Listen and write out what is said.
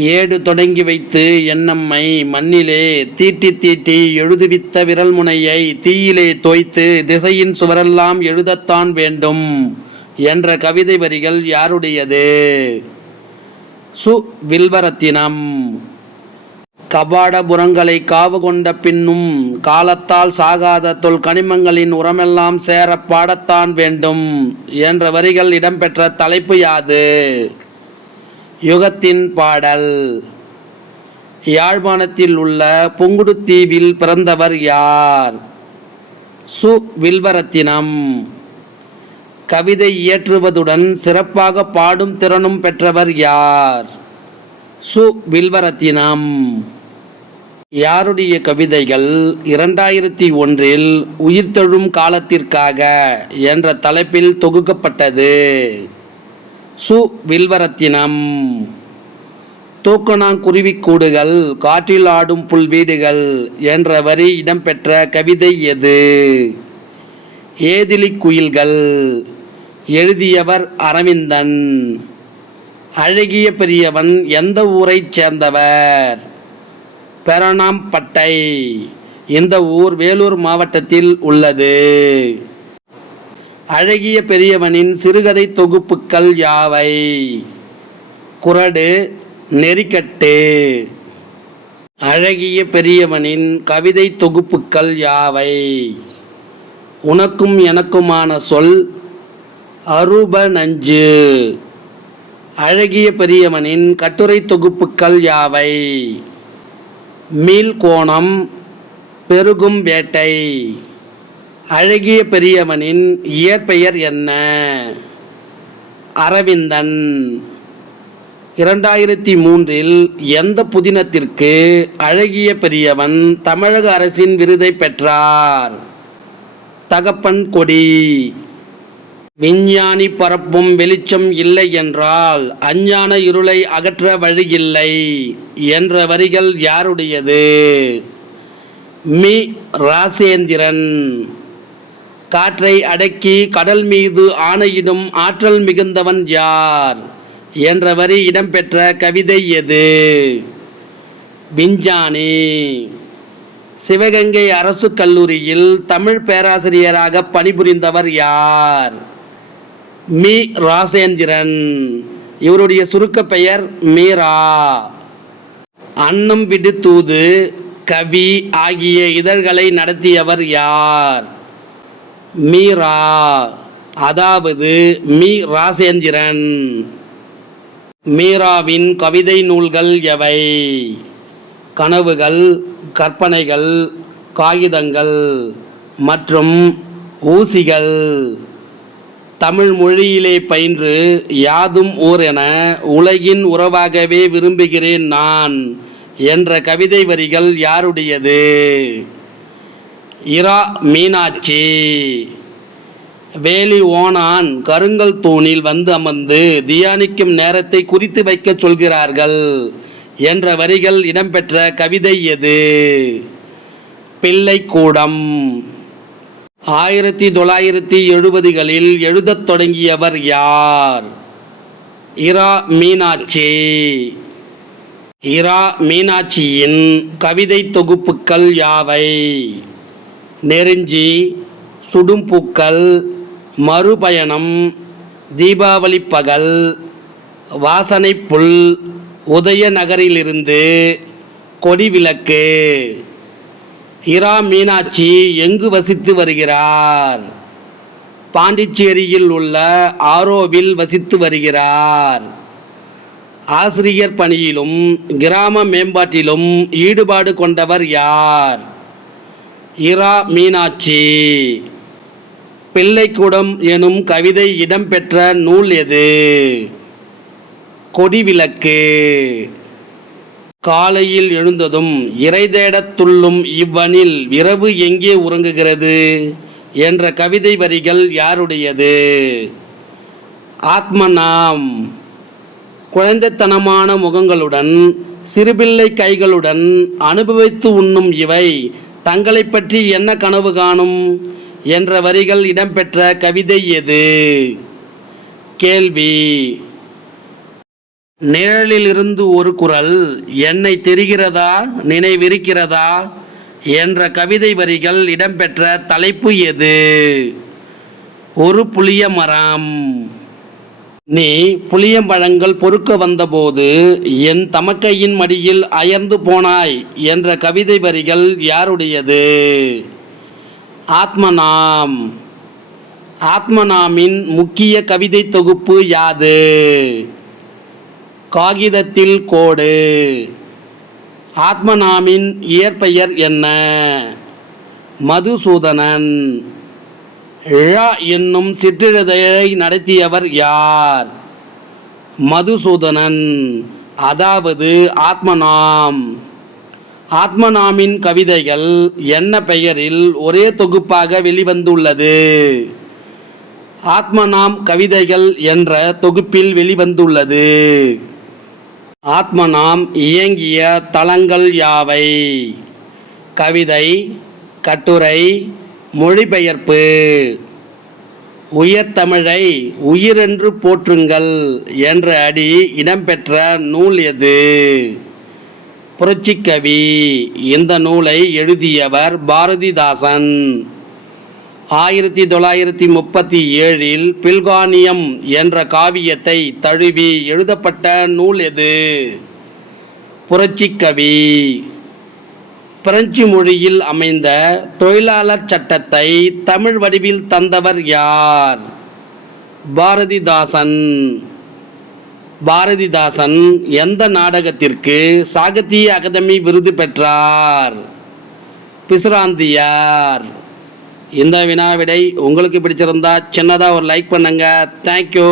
ஏடு தொடங்கி வைத்து என்னம்மை மண்ணிலே தீட்டி தீட்டி எழுதுவித்த விரல் முனையை தீயிலே தோய்த்து திசையின் சுவரெல்லாம் எழுதத்தான் வேண்டும் என்ற கவிதை வரிகள் யாருடையது? சு. வில்வரத்தினம். கபாடபுரங்களை காவு கொண்ட பின்னும் காலத்தால் சாகாத தொல் கனிமங்களின் உரமெல்லாம் சேர பாடத்தான் வேண்டும் என்ற வரிகள் இடம்பெற்ற தலைப்பு யாது? யுகத்தின் பாடல். யாழ்ப்பாணத்தில் உள்ள புங்குடுத்தீவில் பிறந்தவர் யார்? சு. வில்வரத்தினம். கவிதை இயற்றுவதுடன் சிறப்பாக பாடும் திறனும் பெற்றவர் யார்? சு. வில்வரத்தினம். யாருடைய கவிதைகள் இரண்டாயிரத்தி ஒன்றில் உயிர்த்தெழும் காலத்திற்காக என்ற தலைப்பில் தொகுக்கப்பட்டது? சு வில்வரத்தினம் தூக்கணாங்குருவிக்கூடுகள் காற்றில் ஆடும் புல்வீடுகள் என்ற வரி இடம்பெற்ற கவிதை எது? ஏதிலி குயில்கள் எழுதியவர் அரவிந்தன். அழகிய பெரியவன் எந்த ஊரைச் சேர்ந்தவர்? பெரணாம்பட்டை இந்த ஊர் வேலூர் மாவட்டத்தில் உள்ளது. அழகிய பெரியவனின் சிறுகதை தொகுப்புக்கள் யாவை? குரடு நெறிக்கட்டு. அழகிய பெரியவனின் கவிதை தொகுப்புக்கள் யாவை? உனக்கும் எனக்குமான சொல் அருப நஞ்சு அழகிய பெரியவனின் கட்டுரை தொகுப்புக்கள் யாவை? மீள்கோணம் பெருகும் வேட்டை அழகிய பெரியவனின் இயற்பெயர் என்ன? அரவிந்தன். இரண்டாயிரத்தி மூன்றில் எந்த புதினத்திற்கு அழகிய பெரியவன் தமிழக அரசின் விருதை பெற்றார்? தகப்பன் கொடி. விஞ்ஞானி பரப்பும் வெளிச்சம் இல்லை என்றால் அஞ்ஞான இருளை அகற்ற வழி இல்லை என்ற வரிகள் யாருடையது? மி. ராசேந்திரன். காற்றை அடக்கி கடல் மீது ஆணையிடும் ஆற்றல் மிகுந்தவன் யார்? என்ற வரி இடம்பெற்ற கவிதை எது? விஞ்ஞானி. சிவகங்கை அரசு கல்லூரியில் தமிழ் பேராசிரியராக பணிபுரிந்தவர் யார்? மி. ராசேந்திரன். இவருடைய சுருக்க பெயர் மீரா. அன்னம் விடு தூது கவி ஆகிய இதழ்களை நடத்தியவர் யார்? மீரா. அதாவது மீ ராசேந்திரன். மீராவின் கவிதை நூல்கள் எவை? கனவுகள் கற்பனைகள் காகிதங்கள் மற்றும் ஊசிகள். தமிழ் மொழியிலே பயின்று யாதும் ஊர் என உலகின் உறவாகவே விரும்புகிறேன் நான் என்ற கவிதை வரிகள் யாருடையது? இரா மீனாட்சி. வேலி ஓனான் கருங்கல் தூணில் வந்து அமர்ந்து தியானிக்கும் நேரத்தை குறித்து வைக்கச் சொல்கிறார்கள். என்ற வரிகள் இடம்பெற்ற கவிதை எது? பிள்ளைக்கூடம். ஆயிரத்தி தொள்ளாயிரத்தி எழுபதுகளில் எழுதத் தொடங்கியவர் யார்? இரா மீனாட்சி. இரா மீனாட்சியின் கவிதை தொகுப்புக்கள் யாவை? நெருஞ்சி சுடும்பூக்கள் மறுபயணம் தீபாவளி பகல் வாசனை புல் உதயநகரிலிருந்து கொடிவிளக்கு. இரா மீனாட்சி எங்கு வசித்து வருகிறார்? பாண்டிச்சேரியில் உள்ள ஆரோவில் வசித்து வருகிறார். ஆசிரியர் பணியிலும் கிராம மேம்பாட்டிலும் ஈடுபாடு கொண்டவர் யார்? இரா மீனாட்சி. பிள்ளைக்குடம் எனும் கவிதை இடம்பெற்ற நூல் எது? கொடிவிளக்கு. காலையில் எழுந்ததும் இறை தேடத் துள்ளும் இவ்வனில் இரவு எங்கே உறங்குகிறது? என்ற கவிதை வரிகள் யாருடையது? ஆத்மநாம். குழந்தைத்தனமான முகங்களுடன் சிறுபிள்ளை கைகளுடன் அனுபவித்து உண்ணும் இவை தங்களை பற்றி என்ன கனவு காணும்? என்ற வரிகள் இடம்பெற்ற கவிதை எது? கேள்வி. நிழலிலிருந்து ஒரு குரல் என்னை தெரிகிறதா? நினைவிருக்கிறதா? என்ற கவிதை வரிகள் இடம்பெற்ற தலைப்பு எது? ஒரு புளிய மரம். நீ புளியம்பழங்கள் பொறுக்க வந்தபோது என் தமக்கையின் மடியில் அயர்ந்து போனாய் என்ற கவிதை வரிகள் யாருடையது? ஆத்மநாம். ஆத்மநாமின் முக்கிய கவிதை தொகுப்பு யாது? காகிதத்தில் கோடு. ஆத்மநாமின் இயற்பெயர் என்ன? மதுசூதனன். ழ என்னும் சிற்றிதழை நடத்தியவர் யார்? மதுசூதனன். அதாவது ஆத்மநாம். ஆத்மநாமின் கவிதைகள் என்ன பெயரில் ஒரே தொகுப்பாக வெளிவந்துள்ளது? ஆத்மநாம் கவிதைகள் என்ற தொகுப்பில் வெளிவந்துள்ளது. ஆத்மநாம் இயங்கிய தளங்கள் யாவை? கவிதை கட்டுரை மொழிபெயர்ப்பு. உயர்தமிழை உயிரென்று போற்றுங்கள் என்ற அடி இடம்பெற்ற நூல் எது? புரட்சிக்கவி இந்த நூலை எழுதியவர் பாரதிதாசன். ஆயிரத்தி தொள்ளாயிரத்தி முப்பத்தி ஏழில் பில்கானியம் என்ற காவியத்தை தழுவி எழுதப்பட்ட நூல் எது? புரட்சிக்கவி பிரெஞ்சு மொழியில் அமைந்த தொழிலாளர் சட்டத்தை தமிழ் வடிவில் தந்தவர் யார்? பாரதிதாசன். பாரதிதாசன் எந்த நாடகத்திற்கு சாகித்ய அகாதமி விருது பெற்றார்? பிசுராந்தியார் இந்த வினாவிடை உங்களுக்கு பிடிச்சிருந்தா சின்னதாக ஒரு லைக் பண்ணுங்கள் தேங்க்யூ